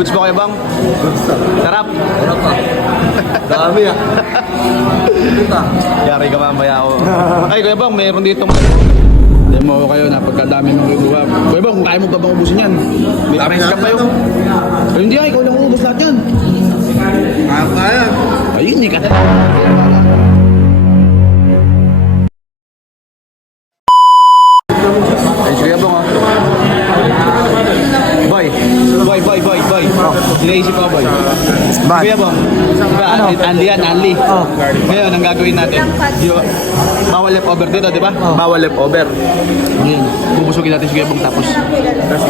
Goods po kayo bang? Sarap. Sarap pa. Dami ah. Yari ka mamaya ako. Ay, Kuya Bang, mayroon dito. Demo kayo na pagkadami ng kinuha. Kuya Bang, kung kaya mo pa bang ubusin yan? May arrange ka pa yun. Ay, hindi ay, ikaw lang ubus lahat yan. Kaya. Ayun, hindi ka na. Ay, Kuya Bang, ah. Boy. Sinaisip ako, boy. Kuya Bang, diba, Anli yan, Anli. Ngayon, ang gagawin natin, bawal leftover dito, di ba? Bawal leftover. Ngayon, bubusugin natin si Kuya Bang tapos,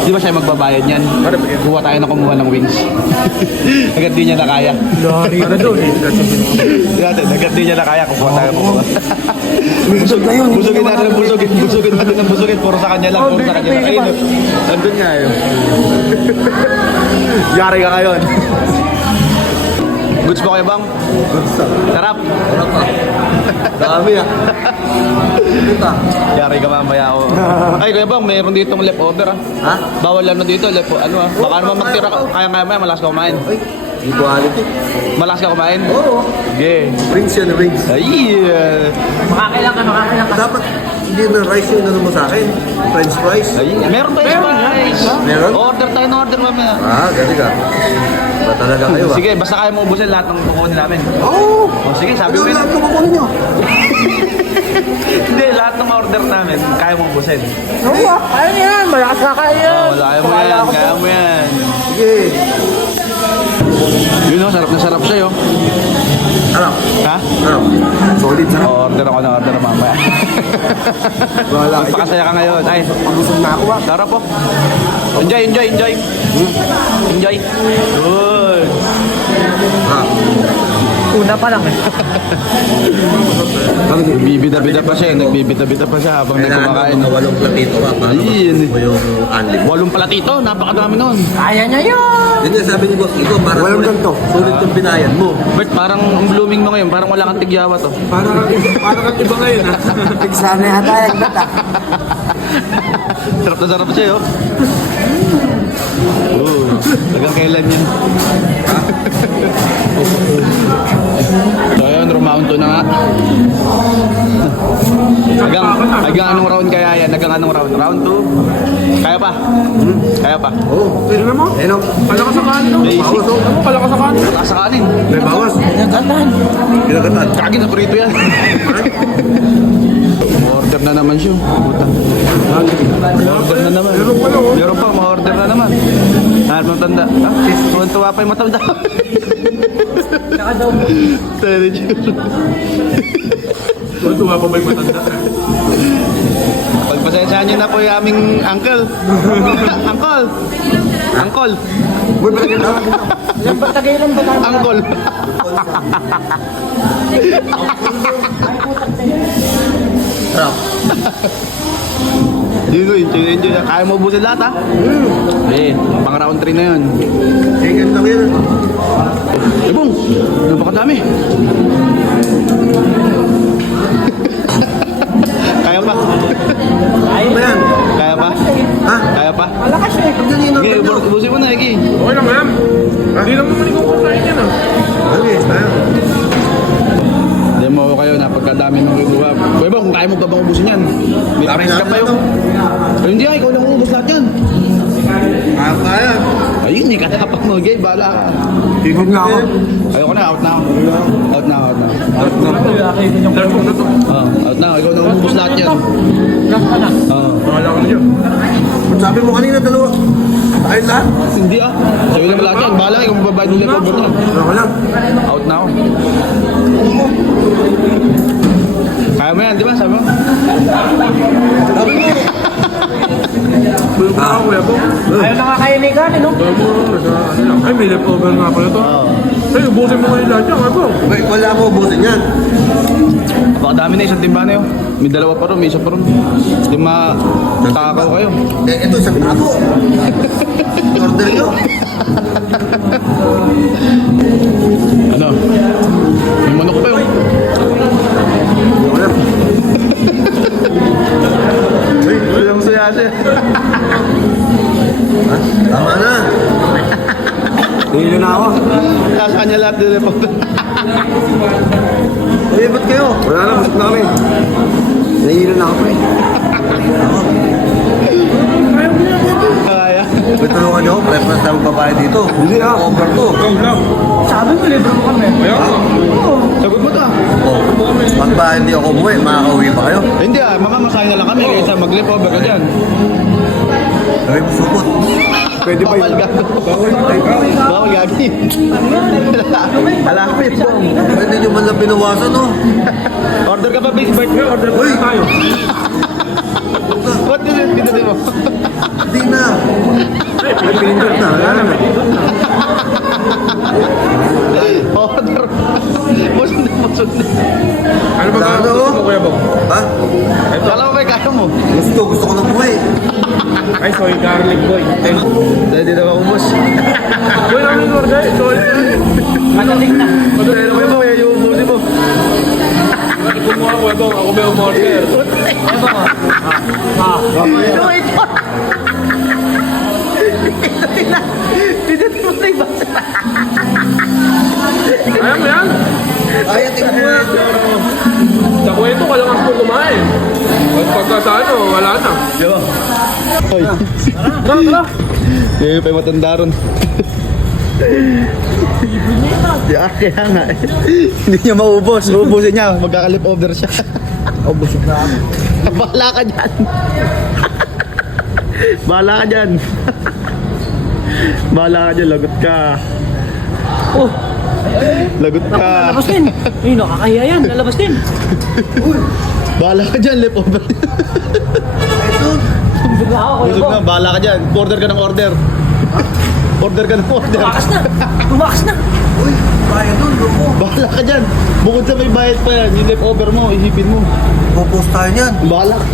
di ba siya magbabayad yan? Kuha tayo na kumuha ng wings. Agad di niya na kaya. Agad di niya na kaya, kukuha tayo kumuha. Busog na yun. Busugin natin ng busugin. Puro sa kanya lang, Ayun, nandun nga yun. Yari ka ngayon. Goods po kayo bang? Sarap. Sarap pa. Dami ah. Yari ka mamaya ako. Ay, Kuya Bang, mayroon dito leftover ah. Ha? Bawal ano dito, baka naman magtira ka. Kaya maya, malas ka kumain. Di quality. Malas ka kumain? Oo. Sige. Rings yan, rings. Ay, Makakailang ka. Dapat hindi na rice yung ano mo sa akin. French fries. meron tayo spice. Meron? Order mamaya. Galing ka. Ba talaga kayo ah? Sige, basta kaya mo ubusin lahat ng kukunin namin. Oo. Sige, sabi Ano mo yun. lahat ng kukunin nyo? Hindi, lahat ng order namin, kaya mo ubusin. Oo, kaya yan. Malakas na kaya. Kaya mo yan. Sige. Yun o, sarap na sarap siya yun. Ano? Ha? Ano? Solid na. Order ako na order mamaya. Wala. Magpakasaya ka ngayon. Ay, Pagusog na ako ah. sarap po. Enjoy. Enjoy. Good. Una pa lang eh. Nagbibida-bida pa siya habang nagkumakain. Walong platito ah. Paano Ayun. mo yung anlim? 8 palatito, napakadami nun. Kaya niya yun. Yan yung sabi ni boss, ito para sulit yung binayan mo. Bert, parang ang blooming mo ngayon, parang wala kang tigyawa to. Parang iba ngayon ah. Sana yata yan, bata. Sarap na sarap siya, oh. Hanggang kailan yun? So yun, round 2 na nga. Hanggang anong round kaya yan? Hanggang anong round? Round 2? Kaya pa? Kaya pa? Oo. Pwede naman. Ayun o. Palakas sa kanin o. Basic. Bawas o. Palakas sa kanin. Wala sa kanin. May bawas. Nagkatahan. Pinagatan. Kagi na prito yan. Order na naman siya. Puta. Order na naman. Meron pa, ma-order na naman. Hanap ng tanda. Tuwa pa yung matanda. Saka daw. Tuwa pa ba yung matanda? Pagpasensyahan niyo na po yung aming uncle. Uncle. Uy, palagyan na. Ilang ba tagailan ba tayo? Uncle. Sarap. Enjoy. Kaya mo ubusin lahat, ha? Pang round 3 na yun. Tingin lang yan. Bong, napakadami. Kaya pa? Ano ba yan? Kaya pa? Ha? Kaya pa? Malakas eh. Pagdali na. Sige, ubusin mo na, Eki. Okay lang ma'am. Hindi lang naman ikaw kumain yan ah. Okay, tayo. Demo kayo na pagkadami ng kinuha. Kuya Bang, kung kaya mo pa bang ubusin yan? May arrange ka pa yun. Ay, hindi ay, ikaw lang ubus lahat yan. Kaya. Ayun, hindi ka dapat mo. Okay, bahala ka. Higog na ako. Ayoko na, out na ako. Out na. Out na. Out na, ikaw lang ubus lahat yan. Bahala ko niyo. Sabi mo kanina dalawa. Ayun lahat. Hindi ah. Sabi lang lahat yan. Bahala, ikaw mababayad ng leftover na. Ako lang. Out na ako. Kaya mo yan, di ba? Sabi mo? Sabi mo. Bulog na ako kuya po. Ayaw na nga kayo ni Gani, no? Ay, may leftover nga pala to. Ay, ubusin mo ngayon lahat yan, kuya po. Wait, wala ako ubusin yan. Napakadami na, isang timba na yun. May 2 pa ron, may 1 pa ron. Hindi makakaw kayo. Ito, isang ako. Order nyo. Ano? May manok pa yun. Wala. Walang saya siya. Tama na. Dito na ako. Sa kanya lahat ng leftover. Eh, ba't kayo? Wala na, busog na kami. Nahihilo na ako eh. Kaya. May tulungan niyo ako, preference tayo babae dito. Hindi ah. Over to. Ikaw lang. Sabi mo, libre mo kami. Kaya nga. Sagot mo to. Oh. Pag ba hindi ako umuwi, makakauwi pa kayo? Hindi mamamasahin na lang kami kaysa mag-leftover ka dyan. Sabi mo, supot. Pwede ba Bawal yun? gago. Bawal gagi. Alapit mo. Pwede nyo man lang pinawasan, no? Order ka pa, please, Bert. Order ko Uy! tayo. What is it? Pindutin mo. Hindi na. Pinindot na. Wala na. Order. Musun na, musun na. Ano ba Wala na, gusto oh. mo, Kuya Bong? Ha? Kala mo ba kaya mo? Gusto ko ng buhay. Ay, soy garlic boy. Dahil di na maubos. Boy, namin order. Soy. Madaling na. Dahil mo mo, yung ubusin mo. Kumuha, Kuya Bong. Ako may umorder. Ano ito? Pindutin mo na iba. Ayaw mo yan? Ay, tingnan mo nga. Sa kwento, kalakas po kumain. At pagka sa ano, wala na. Di ba? Hoy. Tara. Yung pa yung matanda ron. Di kaya nga eh. Hindi niya maubos. Uubusin niya. Magkakalip over siya. Ubus na ako. Bahala ka dyan. Bahala ka dyan. Bahala ka dyan. Lagot ka. Oh, Lagot ka. lalabas din. Ay, nakakahiya yan. Lalabas din. Bahala ka dyan. Lip over. Bigla ako, kuya Busog Bong. na. Bahala ka dyan. Order ka ng order. Order ka ng order. Tumakas na. Tumakas na. Uy, kaya doon, loko. Bahala ka dyan. Bukod sa may bayad pa yan. Yung lip over mo. Ihipin mo. Popost tayo niyan. Bahala ka.